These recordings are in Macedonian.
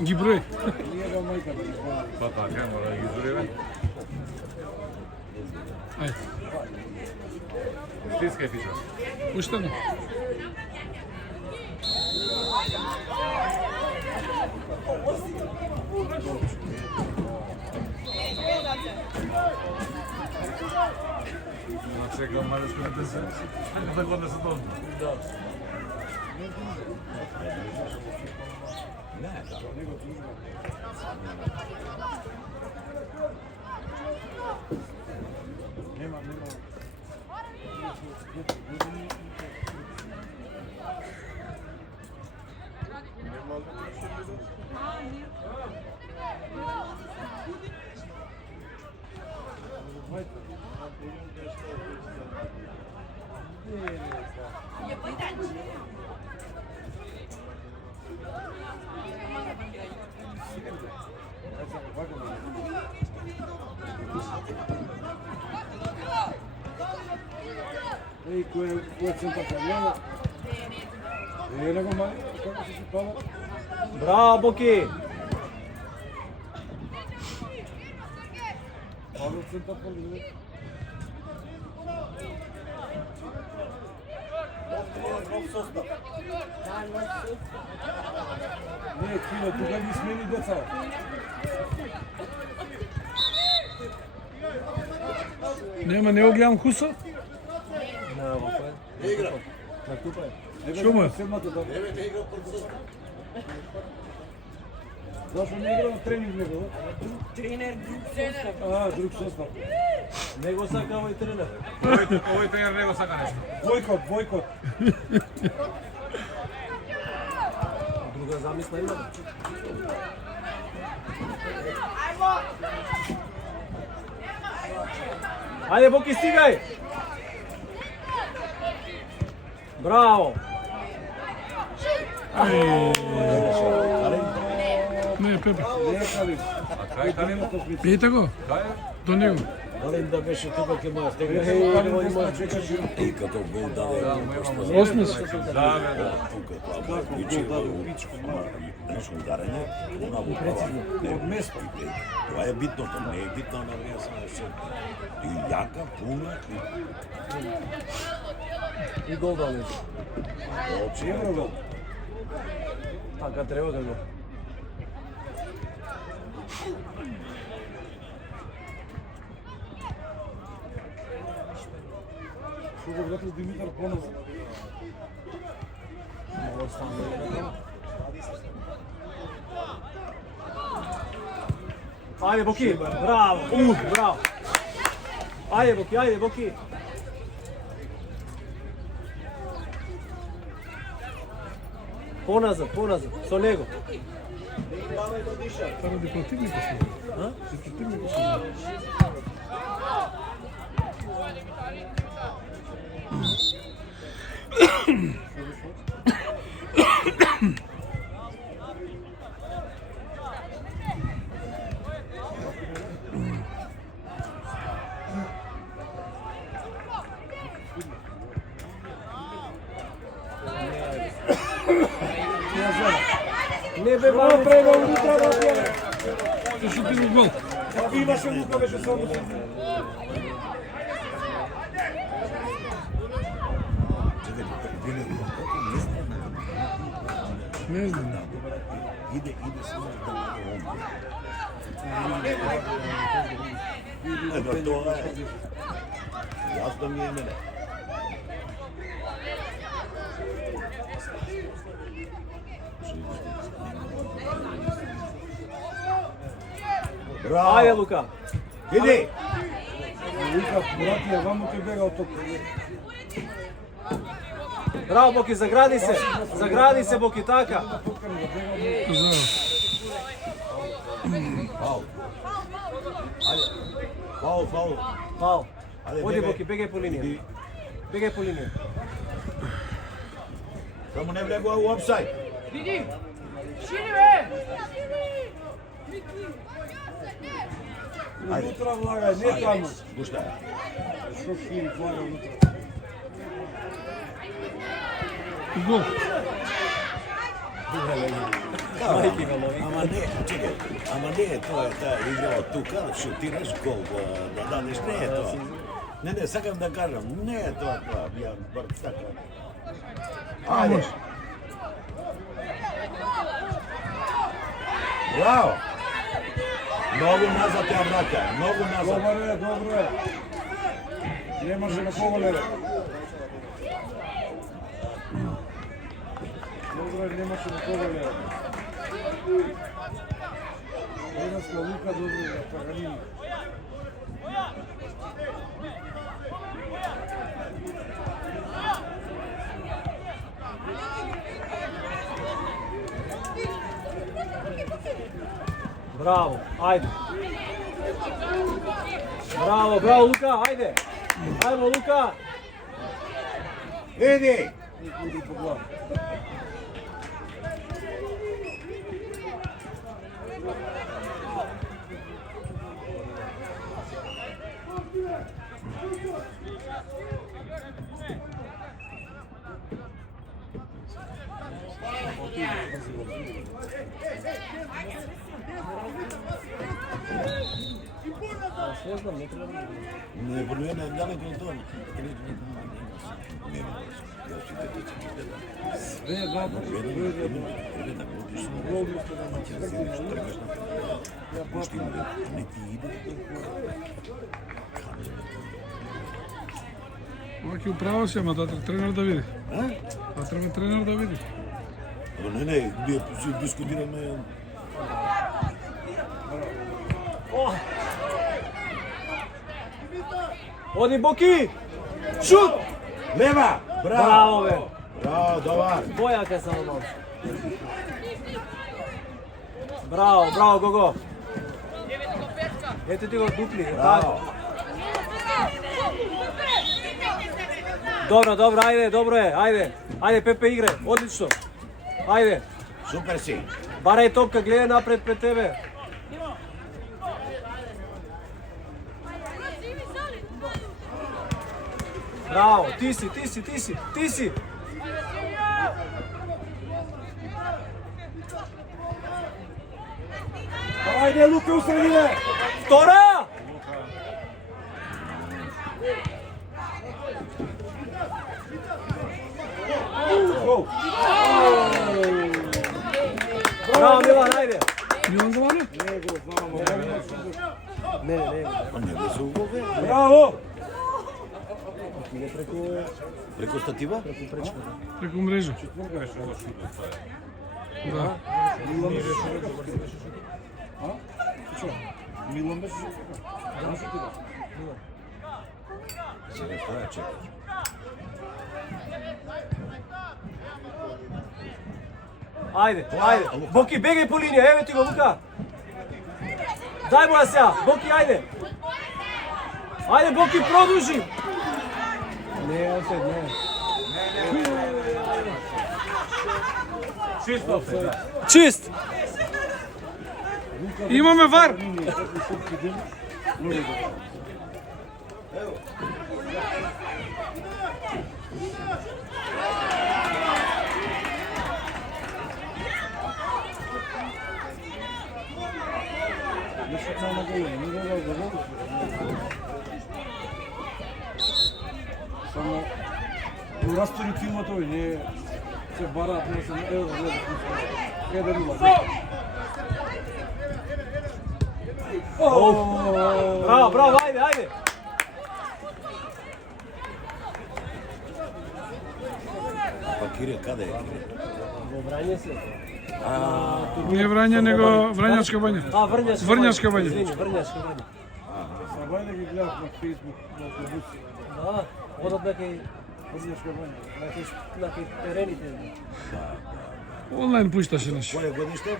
Ги број. Па така, мора да ги збореве. Ајде. Стискај фичо. Уште не. Чекам малешко да се. Така да се долу. Да. Нема. Ей, кој центар проблема? Него мали, како се пала? Браво, Боки! Пала центар проблема. Не, Кино, тука ги смени деца. Нема, не го гледам Хусо. Игра. Шума. Зашо не игра на тренинг него? Тренер, друг состав. Друг состав. Него сака овој тренер. Овој тренер не го сака нешто. Бойкот. Друга замисла има. Ајде, Боки, стигај! Браво! Не, Пепе. Кај Калин? Пиете го. Кај? До него. Алин да беше тука ке ма стегне. И като гол даде. Осмис. Да, бе. Тука тоа бичи нешто ударење, она во прецизно од место. Тоа е битното, не е битно на вие само се. И јака, пуна И гол даде. и гол. Така треба да го. Што го вратил Димитар поназад. Ајде, Боки! Браво! Браво! Ајде, Боки! Поназад, со него. Заради противникот сме. За противникот сме. Не бе мало Треба утра да Се шутил гол. имаше лука беше само. Не знам. Иде само да Ето тоа е. Јасно ми е мене. Браво! Ајде, Лука! Иди! Лука, брати, вамо ќе бега од топ. Браво, Боки, загради се, Боки, така! Здраво. Фаул. Ајде. Фаул. Фаул. Ајде, Оди, бегај. Боки, бегај по линија. Бегај по линија. Само не влегува у офсайд. Диди! Шири, бе! Утра влагај, не таму. Пушта. Што шири, влагај утра. Гол. Ама не, чекай, ама не е тоа таа игра од тука, да шутираш гол, да дадеш, не е тоа. Не, сакам да кажам, не е тоа, ја бар така. Ајде. Браво! Многу назад ја враќа, многу назад. Добро е. Немаше на поголере. Добро е, немаше на поголере. Еднаска Лука добро е, Паганини. Браво, ајде. Браво, Лука, ајде. Ајмо, Лука. Иди! Иди по глава. Не промене далеко од тоа. Све вака, Оки управо си, ама треба тренер да види. Треба тренер да види. Не, ние си дискутираме. Оди, Боки! Шут! Лева! Браво, бе! Браво, добар! Бојака само малку. Браво, Гого! Ето ти го дупли. Браво! Добро, ајде, добро е, ајде. Ајде, Пепе, игре, одлично. Ајде. Супер си! Барај топка, гледај напред пред тебе. Браво, ти си. Ајде, Лука, у средина! Втора! Гол! Браво, Милан, ајде. Милан Галанов? Не. Не се угове. Браво! Преку статива? Преку мрежа. Да. Милан беше Сега тоа чекаш. Ајде. Боки, бегај по линија, еве ти го, Лука. Дај му на сега, Боки, ајде. Ајде, Боки, продолжи. Не, офсайд, не. Чист. Имаме вар. Само у растори филмот овој не се бараат, не се евро гледат. Еден ула. Браво, ајде. Па Кире, каде е? Во Врање се. Не Врања, него Врањачка бања. Врњачка бања. Извини, Врњачка бања. Сабајде ги гледав на Фейсбук, на автобуси. Да, одат на кај Врњачка бања. на кај терените. Онлайн пушташе наш. Кој е годиште?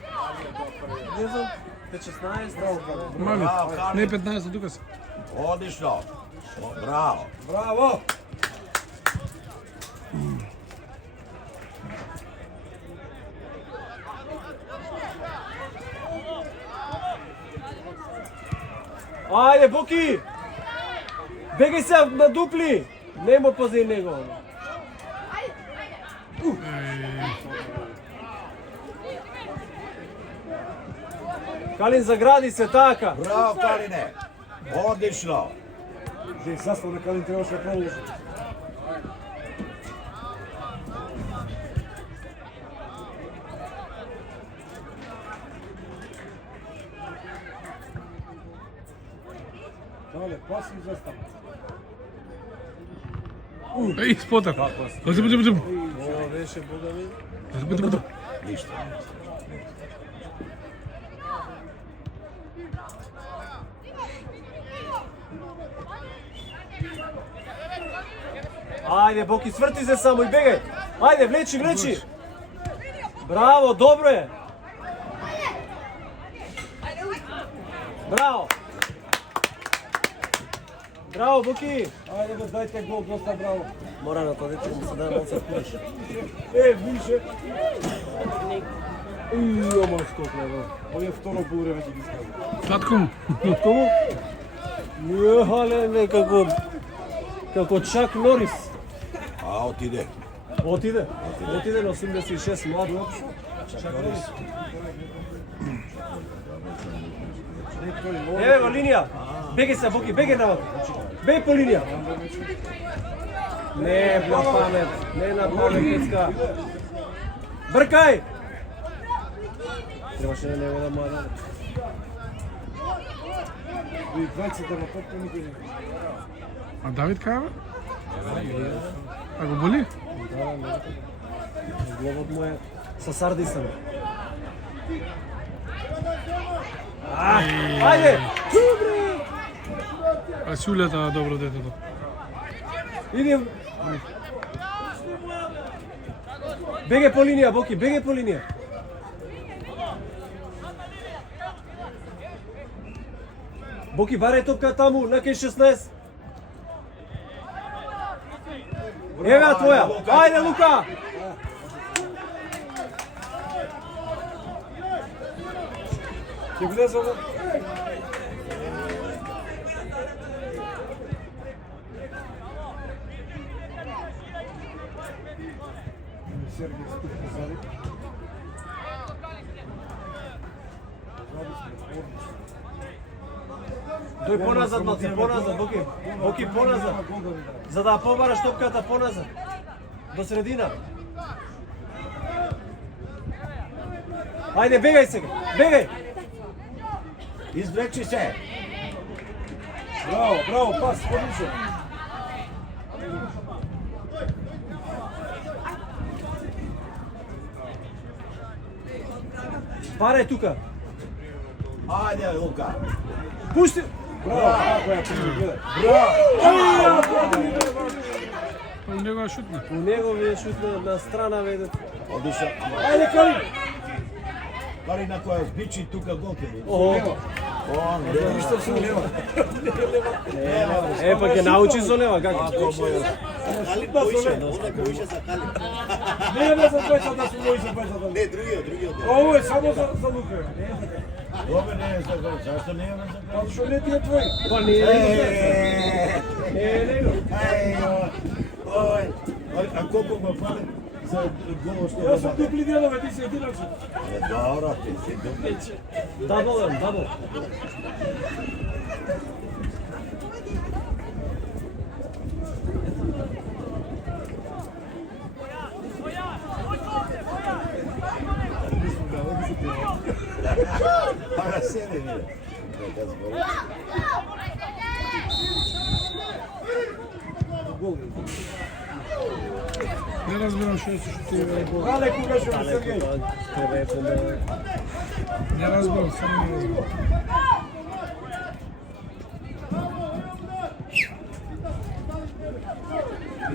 Не знам, 16. Мали, не 15, тука се. Одлично. Браво. Браво! Ајде, Боки! Бегај се на дупли! Нема позади него. Калин загради се така. Браво, Калине! Одлично! Де састав на Калин требаше да продолжи. Дале, паси и застав. Еј, спотар. Бъде. Ова беше бога ми. Бъде. Ништо. Ајде, Боки, сврти се само и бегај. Ајде, влечи. Браво, добро е. Браво. Браво, Боки. Ајде бе, дајте гол, доста браво. Мора на тоа дете му се даде малце куриш. Више. Ама скок на гол. Овие второ полувреме ќе ги скажа. Сладко му. Кому? Хале, како Чак Норис. А, отиде. Отиде на 86 млад. Еве го линија. Бегај се, Боки, бегај навака. Бегај по линија. Не на памет, Кецка. Бркај! Требаше на него да мада. И двајцата на топка никој не. А Давид кај бе? А го боли? Главот му е со сардисан. Ајде! Добре! А си улета добро детето. Иди. Бегај по линија, Боки, бегај по линија. Боки, барај топка таму, на кај 16. Еве твоја. Ајде, Лука. Ќе влезе во... Сергей ступ позади. Тој поназад, Малци, поназад, Боки. Боки, поназад. За да побараш топката поназад. До средина. Ајде, бегај сега. Бегај. Извлечи се. Браво, пас, одлично. Барај тука. Ајде, Лука. Пушти. Браво, како ја гледа. У него е шутна. У него ви е шутна на страна веде. Одлично. Ајде, Калин! Калина која збичи тука гол ќе биде. О, Он, не. Што се лева? па ќе научи со лева како. Калин поише, онда поише за Калин. Не за двајцата су мои за двајцата. Не, другиот. Ово е само за Лука. Добре, не е за гол. Зашто не е за гол? Па што не ти е твој? Па не е него. А колку го фали за гол што Јас сум дупли делове, ти си единакши. Добро, ти си дупли. Дабл. Para себе, миле. Не разбирам што се шутира. Але кога што Сергеј? Не разбирам, само не разбирам.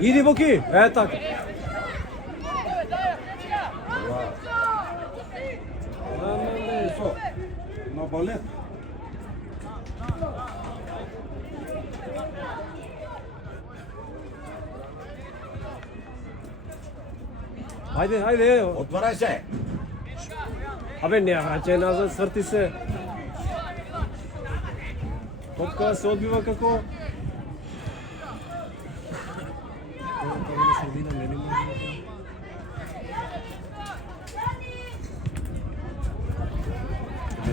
Иди, Боки. Е така. На балет. Ајде. Отварај се. Абе, не враќај назад, сврти се. Топка се одбива како...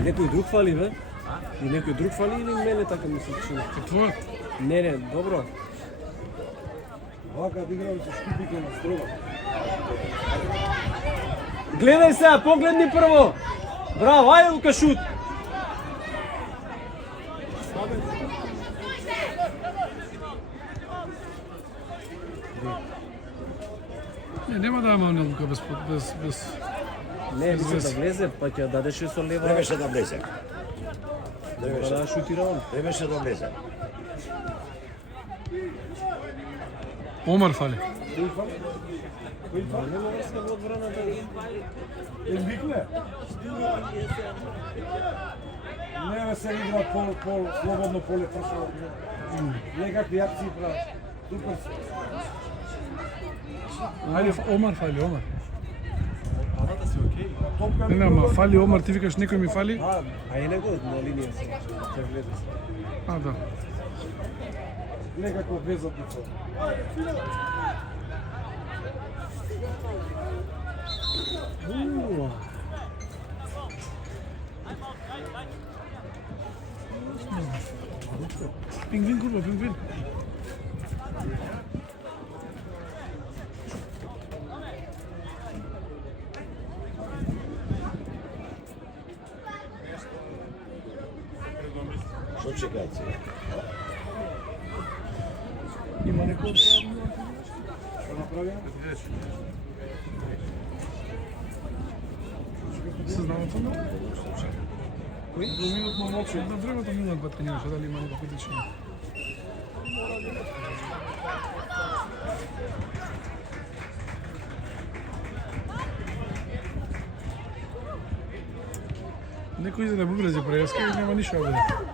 Некој друг фали, бе? И некој друг фали или мене така ми се чини? Твојот. Не, добро. Вака да играме со Штипике на строга. Гледај сега, погледни прво. Браво, ајде Лука шут. Не, нема да има Лука без Не, мислам да влезе, па ќе ја дадеше со лева. Требаше да влезе. Мора да шутира он. Требаше да влезе. Омар фали. Не мора се во одбраната. Викле? Не се игра по слободно поле прошо. Некакви акции прави. Супер. Омар фали, Омар. Топка Не, ама фали Омар, ти викаш некој ми фали? А е него на линија се. Ќе гледа. А, да. некаква безопица. Пингвин, курва, пингвин. Што чекаат сега? Има некој? Што направи? Се знamo тоа? Кој? До минутно молче. На древото минут баткањаше, дали има некој потичен. Некој иде да бугрази преска и нема ништо да биде.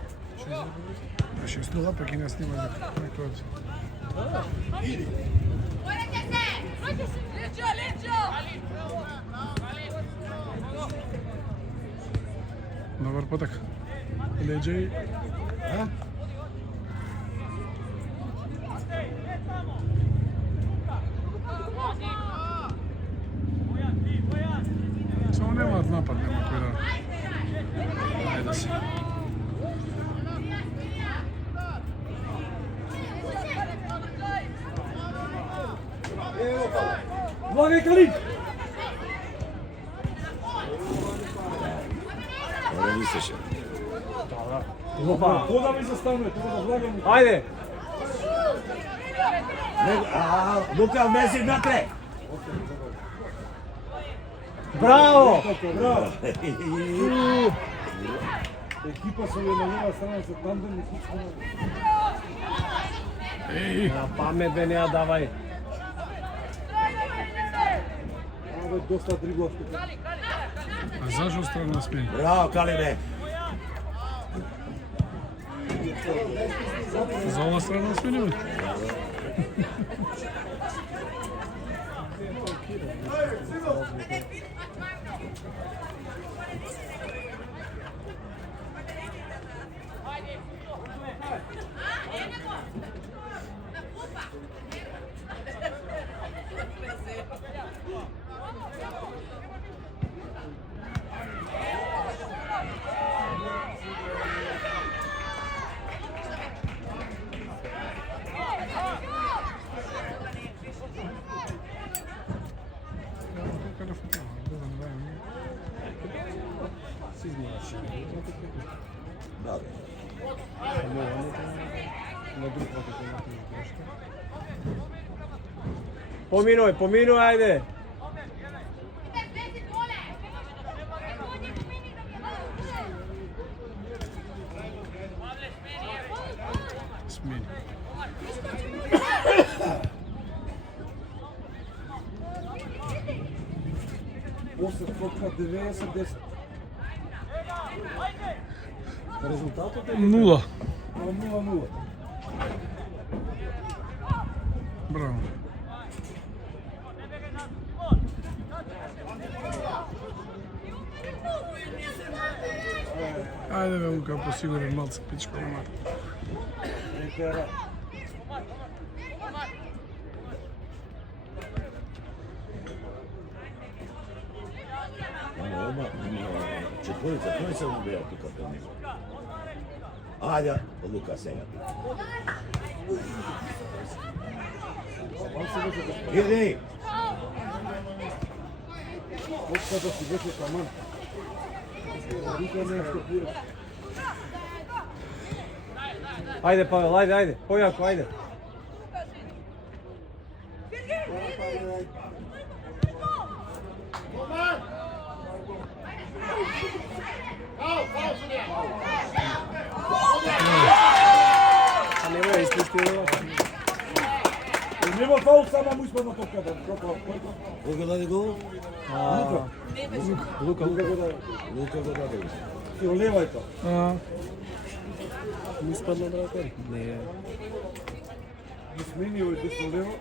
Ще снува, пак и не снима некој од. На врпотак. Леđe. А? Само немаат напад, нема кој да. Ајде се. Влагај Калин! Ова мислеше. Опа. Кода ми застанува, треба да влагам. Ајде. Лука, Меси натре! Браво! Браво! Екипа со на лева страна со тандем и кучка. На памет бе неа давај. Абе доста дрибловки. А зашо страна смени? Браво, Калине! За ова страна смени? Браво. Поминуј, ајде. Смени. После топка 90-10. Резултатот е 0. 0-0. Браво. Ајде бе, Лука, посигурен малце пичко нема. Екара. четворица, кој се му беа тука пред него? Ајде, Лука сега. Иди! Откада си беше таман. Вика нешто пиеш. Ајде, Павел, ајде. Појако, ајде. А нема испуштил. Нема фаул, само му испадна топката. Кој го даде гол? Лука. Лука го даде. Ти олевај тоа. Му испадна брате? Не. Ги смени овој десно лево.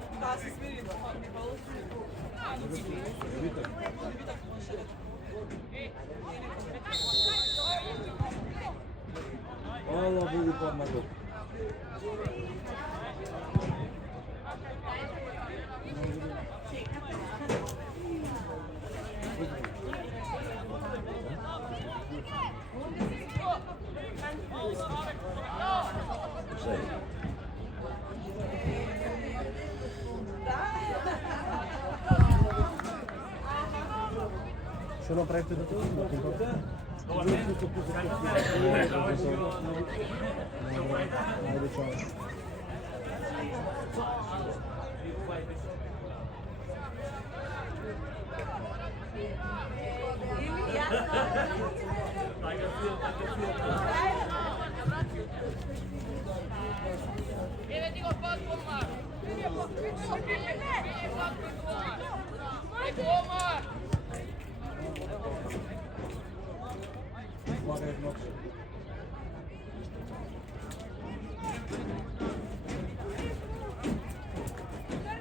Ала буди падна гол. Што направите да тоа? Ајде, чао.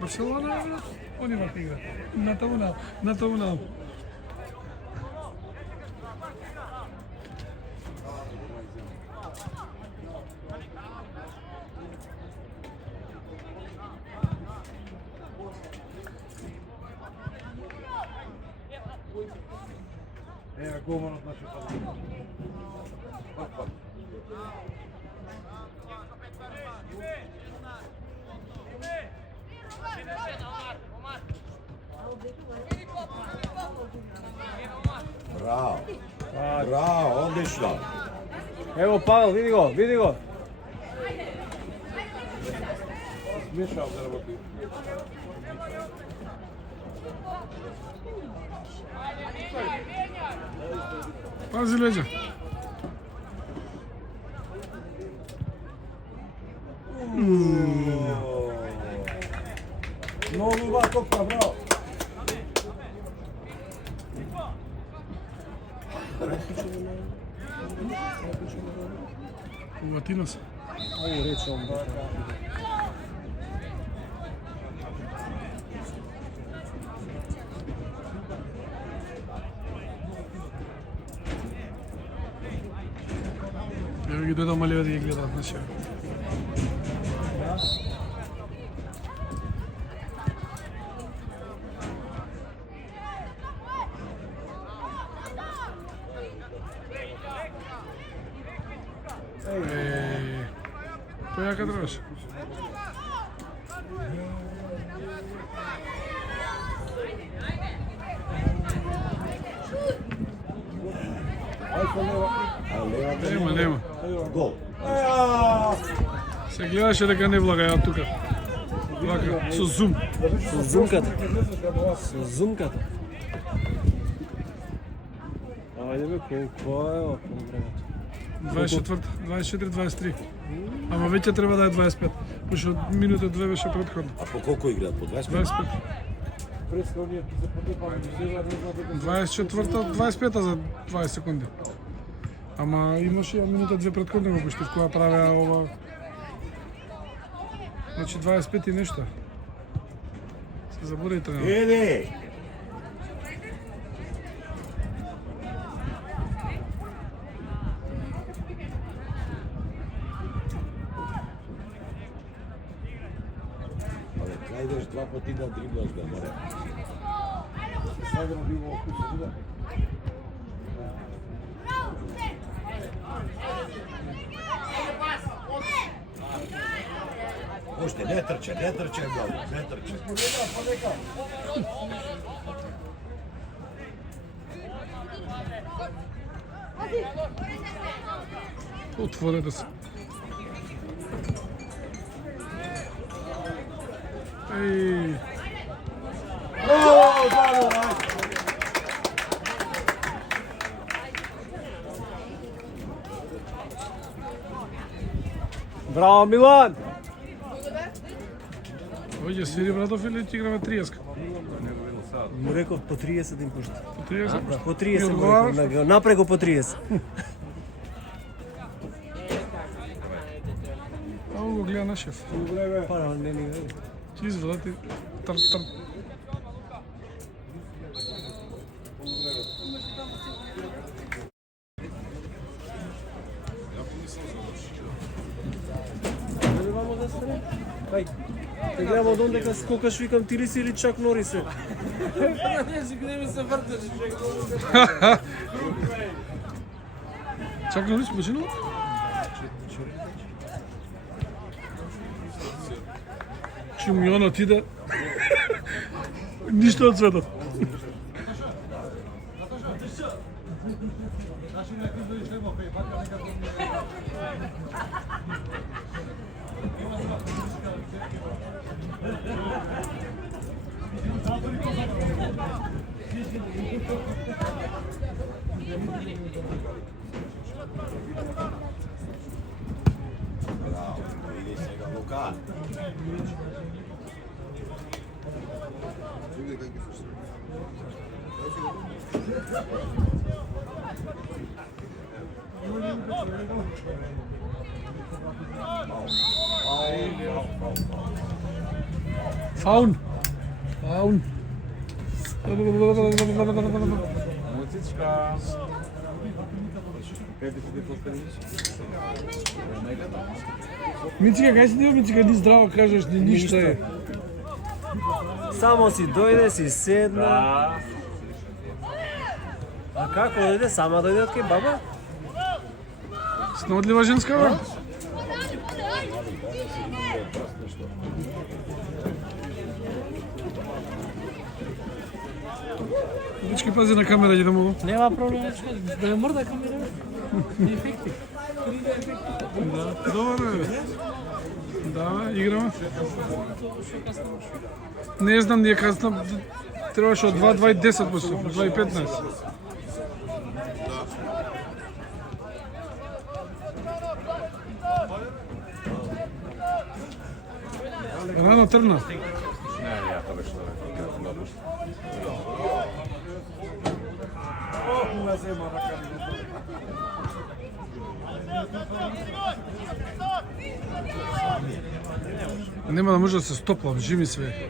Барселона, они вака игра. На трибуна. Ева голманот нашата. Браво, одлично. Ево Павел, види го. Смешав да работи. Пази леđa. Много убава топка, браво. Латинос. Ајде, рече он. Ево ги дојдо малија да ги гледаат, значи. Појака требаш. Нема. Гол. Се гледаше дека не влага ја тука. Влага со зум. Со зумката. Ајде бе, колко е ова полувремето? 24-23. Ама веќе треба да е 25. Пошто минута 2 беше претходно. А по колко играат? По 25? 25. Представниот се потепа, не знам дека 24-та, 25-та за 20 секунди. Ама имаше ја минута 2 претходно, пошто в која правеа ова. Значи 25 и нешто. Се заборави тренер. Еде! Идеш два пати да дриблаш да море. Сагано би имало вкус, да? Уште не трче многу, не трче. Отворете се. Еј. Браво, Милан! Оѓе, свири братов или ти играме 30? Му реков по 30 им пушти. По 30? Да, по 30 Ми му одговараш? реков, напрего по 30. Ау, го гледа на шеф. Пара, не ни. Ти извадати тар. Кај? Играмо од ондека скокаш, викам ти ли си или Чак Норис е? Не ми се вртеш, Чак Норис починал? Чум и оно отиде. Ништо од светот. Види сега Лука. Фаун. Муцичка. Мичика, кај си ти, Мичика, ни здраво кажеш, ни ништо е. Само си дојде, си седна. А како дојде? Сама дојде од кај баба? Снодлива женска, бе? Дечки, пази на камера, ќе да му. Нема проблем, да ја мрда камера. Ефекти. Да, добро е. Да, бе, играме. Не знам, ние каснам, требаше од 2:10 после, 2:15. Рано тргна. Нема да може да се стоплам, живи све.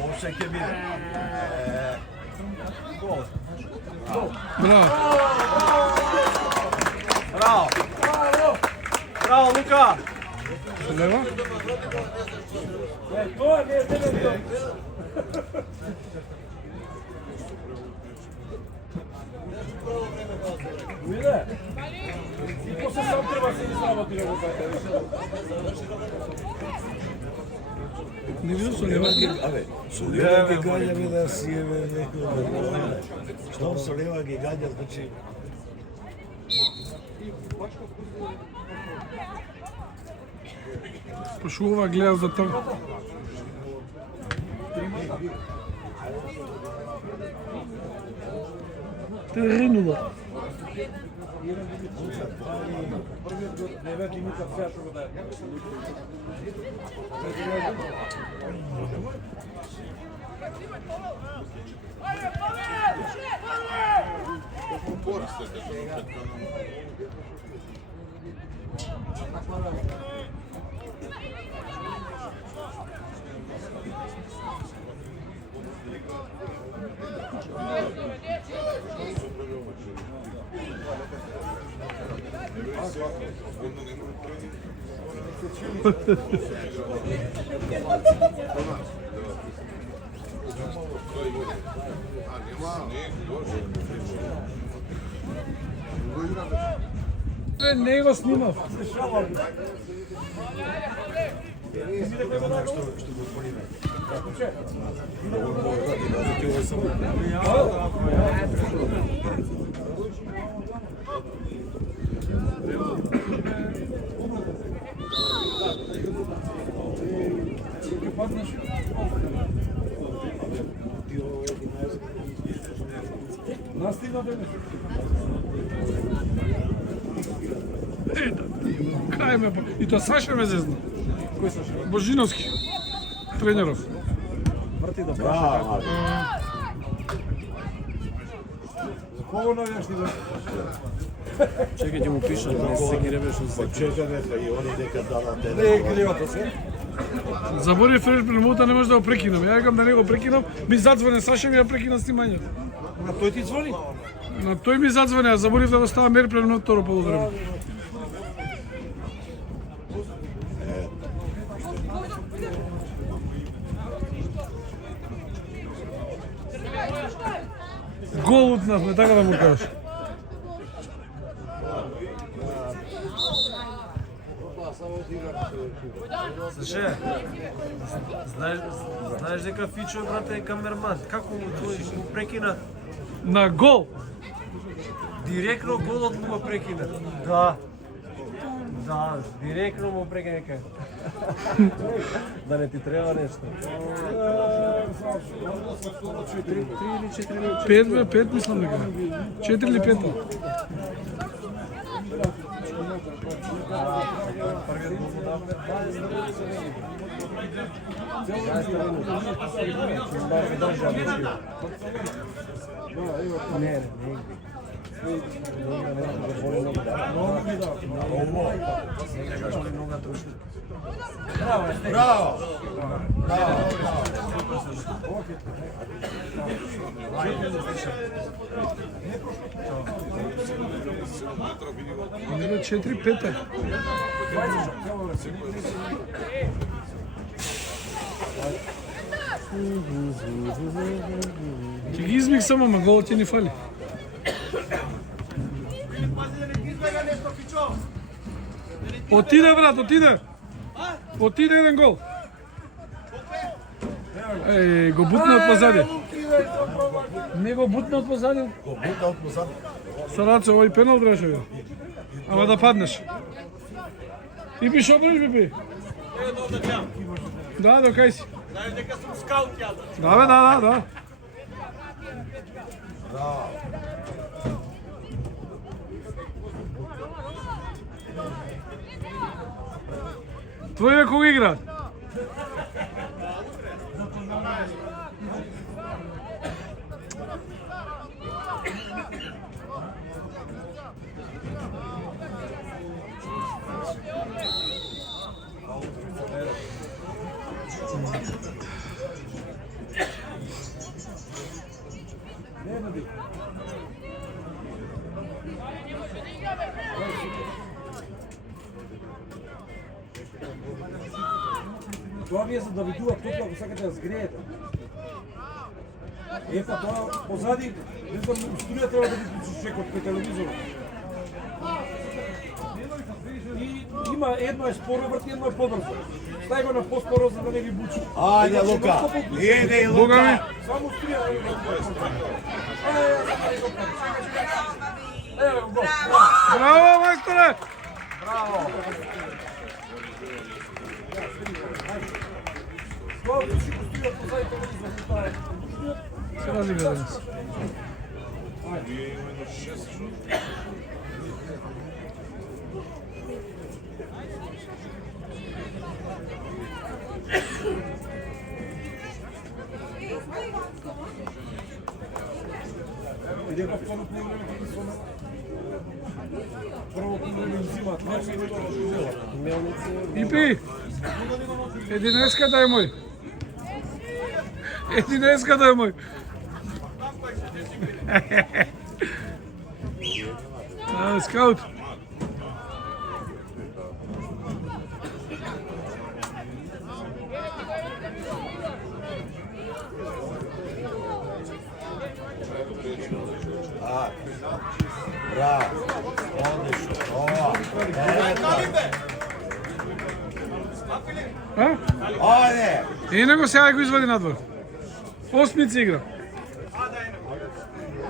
Може ќе биде. Браво. Браво! Браво, Лука! Се лева? Тоа не е дело. Виде? И после сам треба се изработи на Не видам со лева. Абе, со лева ги гаѓаме да си е некој. Штом со лева ги гаѓа, значи Пошува гледа за тоа. 3-0. Првиот го 9 минута сега што го даде. Не го снимав. Настигна денес. Кај ме, и тоа Саша ме зезна. Кој Саша? Божиновски, тренеров. Врати да праша. Кого навијаш ти да? Чекај, ќе му пишам, да се гребеш од се. Чекаме и они дека дадат Не е кривата се. Заборив фреш премута, не може да го прекинам. Ја викам да не го прекинам, ми задзвоне Саша ми ја прекина снимањето. На тој ти звони? На тој ми задзвоне, а заборив да го ставам мерплен на второ полувреме. Гол утнавме, така да му кажеш. Слушај, знаеш дека Фичо брате е камерман. Како му прекина? На гол. Директно голот му го прекина. Да. Да, директно му прекина. Да не ти треба нешто. 3 или 4 5 мислам дека. 4 или 5. Не. Браво! Не 4-5. Ќе ги измиксам, ама голот ќе ни фали. Отиде, брат, отиде. Отиде еден гол. Еј, го бутна од позади. Не го бутна од позади. Го бута од позади. Со раце, овој пенал требаше бе. Ама да паднеш. И пишо бреш, бе. Да, докај си. Знаеш дека сум скаут ја. Да, бе, да. Твој е кога игра? Тоа ви е за да видува топла ако сакате да згреете. Ефа тоа позади, не знам, студија треба да ви чекот по телевизорот. И има едно е споро врти, едно е побрзо. Стај го на поспоро за да не ви бучи. Ајде, Лука! Иде, Бога ми. Лука! Само студија. Ево го. Браво, мајсторе! Тоа Се разигра денес. Иде во второ полувреме ќе ги соме. Прво полувреме взимат, нека и второ взела. Ипи! Единеска дај мој. Единеска дај мој. Скаут. Браво. Одлично. Ова. А? Ајде. И него сега го извади надвор. Осмица игра.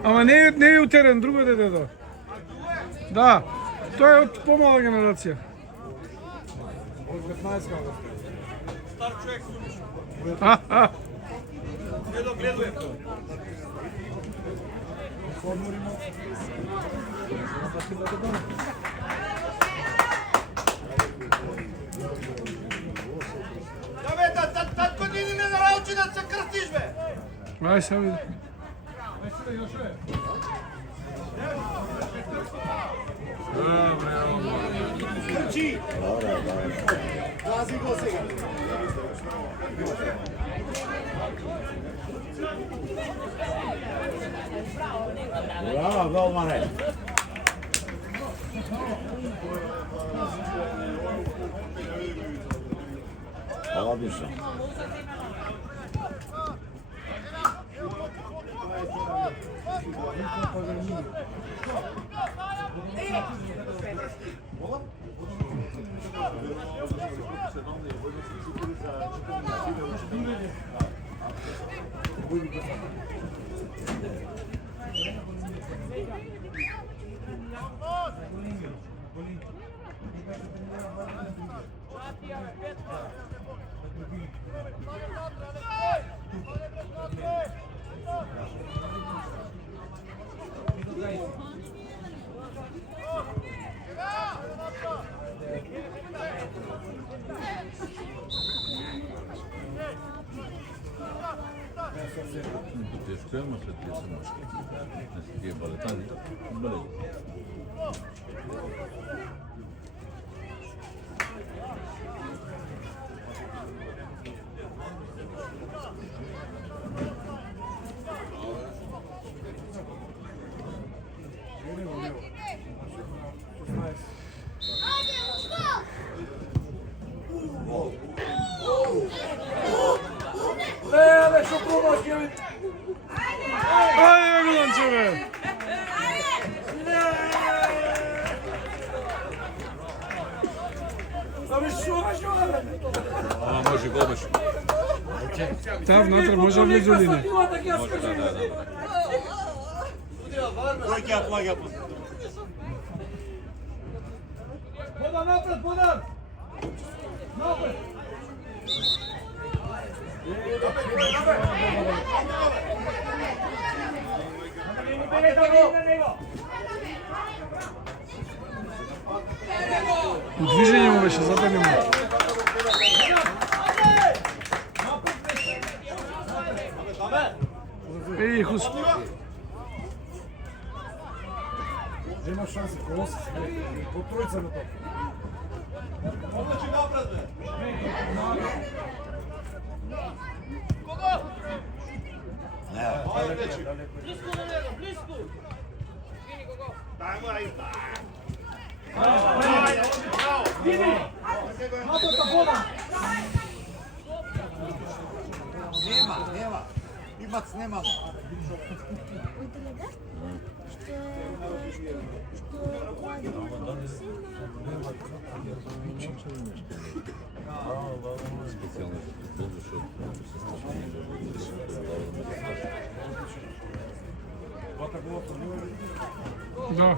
Ама не е утерен, друго дете тоа. Да, тоа е од помала генерација. Од 15 година. Стар човек сумиш. Гледо гледуе. Одморимо. Татко ти не научи да се крстиш, бе! Ај се види. Браво, голмане. Одлично. Тешко е, ама след тия са мъжки. Не са тия балетани. Балет. Леле, што пробаш, Кевин? Ајде, бе, голанче, бе! Ами што, бе? Ама може гол беше. Таа внатре може да влезе или не? Кој ќе ја плага после? Бодан, напред, Бодан! Напред! Движење му беше, затоа не му. Еј, хус. Има шанси, колоси се. По тројца на тоа. Облачи напред, бе! Близко до него, близко! Дај му ај! Нема. Имац нема. Специјално за футбол, зашто се Да.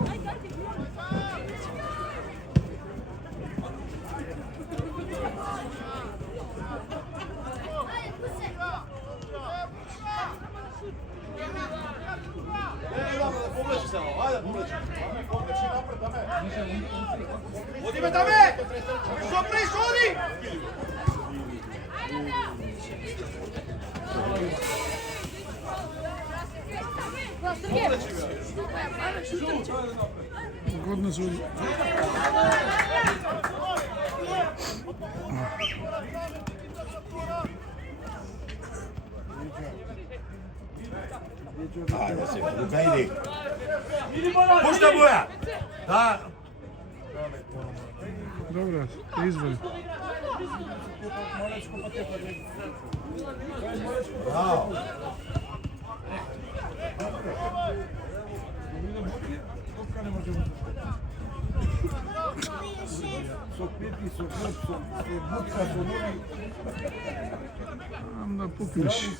Годно се. Ajde se, Luka idi. Pušta Buja! Da, Добре, изволи. bravo. Со петки, со хлеб, со будка, со ноги. Ам да пукнеш.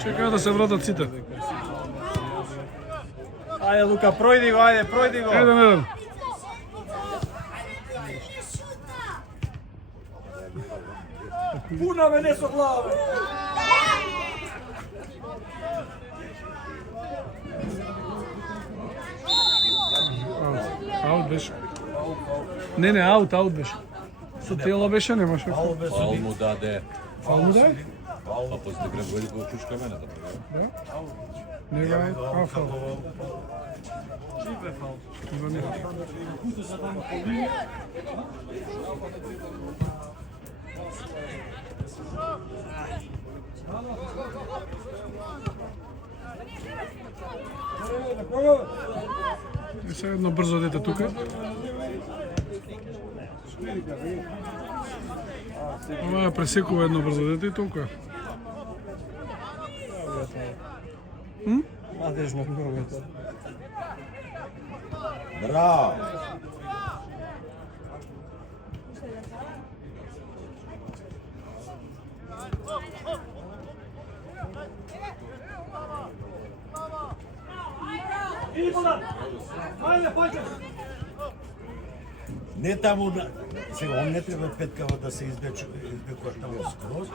Чекај да се вратат сите. Ајде Лука, пројди го, ајде, пројди го. Еден. Пуна ме не со глава. Аут беше. Не, аут беше. Со тело беше, немаше. Фал му даде. Фал му дај? Па после гребојди го чушка мене да прави. Не дај, фал. За не. И се едно брзо дете тука. Ова ја пресекува едно брзо дете и толку. Надежно много е тоа. Bravo. Не таму да... Сега, он не треба петкава да се избекува таму скроз.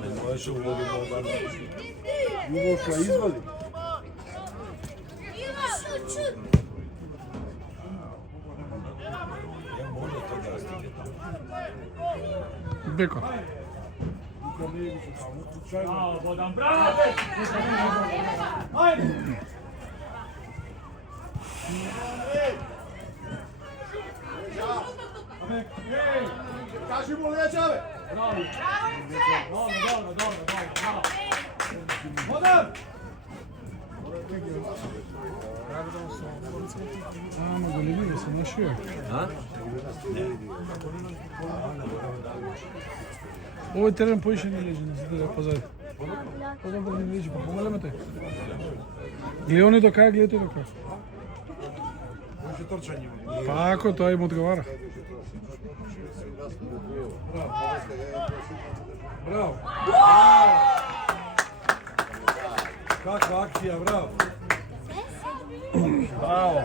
Не можеше уводи да Јубовка извади. Ја може тоа да стиге таму. Беко. Тука не е више таму, случајно. Бодан, браво! Ајде! Кажи му леđave. Браво! Dobro, браво! Бодан! Ама големи да се нашија. А? Овој терен поише не лежи, не се да позади. По-добро не лежи, па помалеме те. Гледа они до кај, гледа тој до кај. Може трчање. Па ако тоа им одговара. Браво. Каква акција, браво. Браво!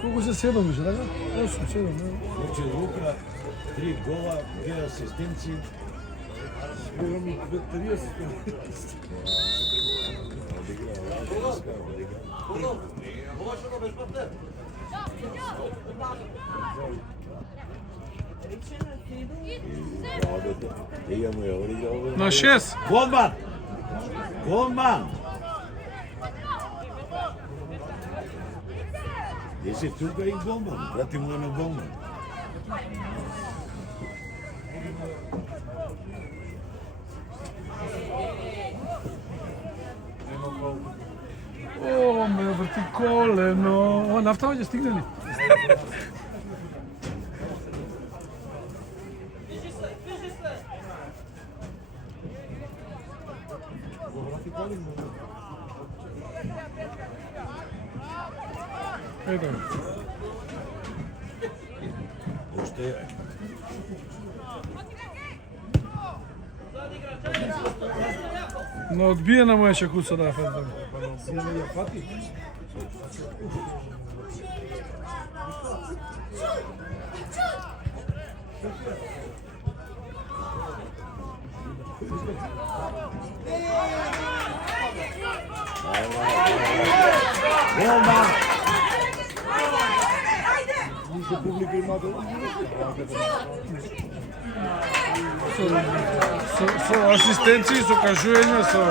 Колку се 7 беше, така? 8, 7, Значи Лука, 3 гола, 2 асистенции. Имам 30. На 6. Голман! Голман! Есе тука и голман, прати му на голман. О, ме врти колено. О, нафта ќе стигне ли? Ето. Уште Но одбиена му е шакуца да фатам. Сина ја фати. Ништо публика има да... Со асистенции, со кажување, со...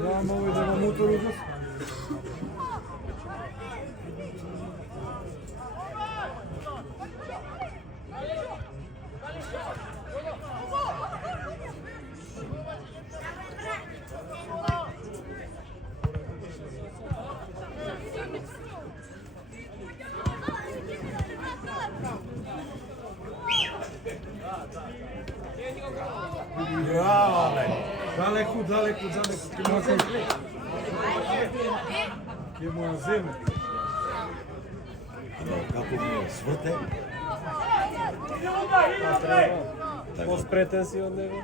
Само овој да на моторот. Браво, далеку. Ќе му ја земе. Како ми е сврте? Поспретен си од него.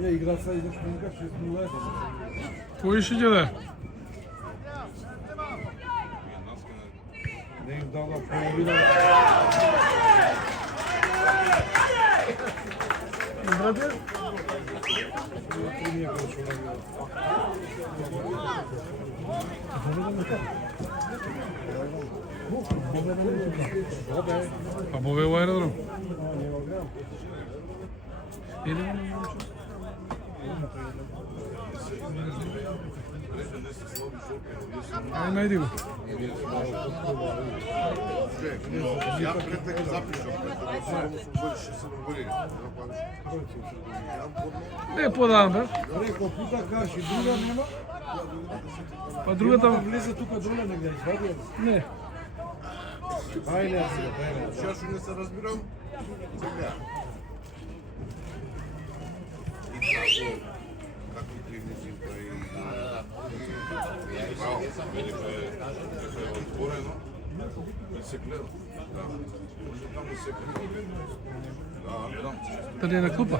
Не играца идеш минка 6-0. Кој ще ќе да? Не им дала половина. Брате? Не е почула. А бове у аеродром? Или ај, најди го. Я пред да ги запишам, ще се набори. Не подавам, бе. Реко пута каши, друга нема. Па другата... Влезе тука доле негде, извади. Не. Ајде, ајде. Сейчас не се разбирам. Сега. Какви клиници е отворено и се гледа. Да. Може там да се гледа. Да, гледам. Дали е на клупа?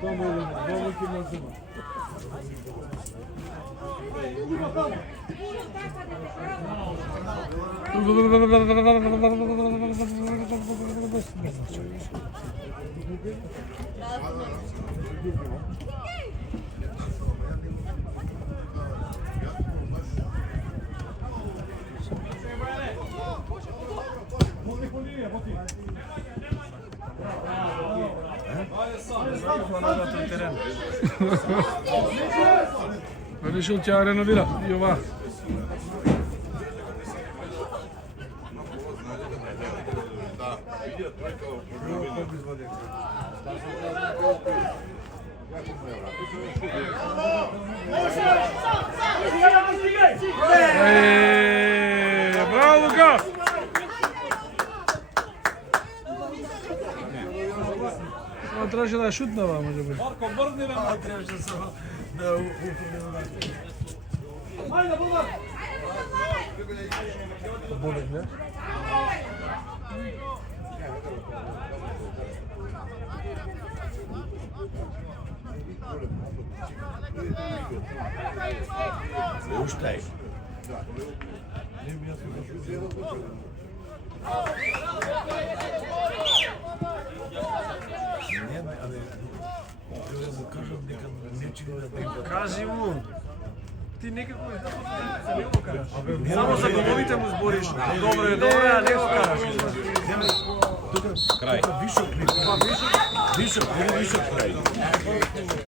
Дома ќе ме зема. Решил ќе реновира и ова. Браво, Лука! Трябваше да шутнава, може би. Марко, мрдни бе, Марко. Трябваше да Ајде, Буда! Боле, не? Уштай. Кажи му. Ти некако се не го кажеш. Само за головите му збориш. Добро е, а не го кажеш. Крај. Вишок, вишок, вишок, вишок, крај.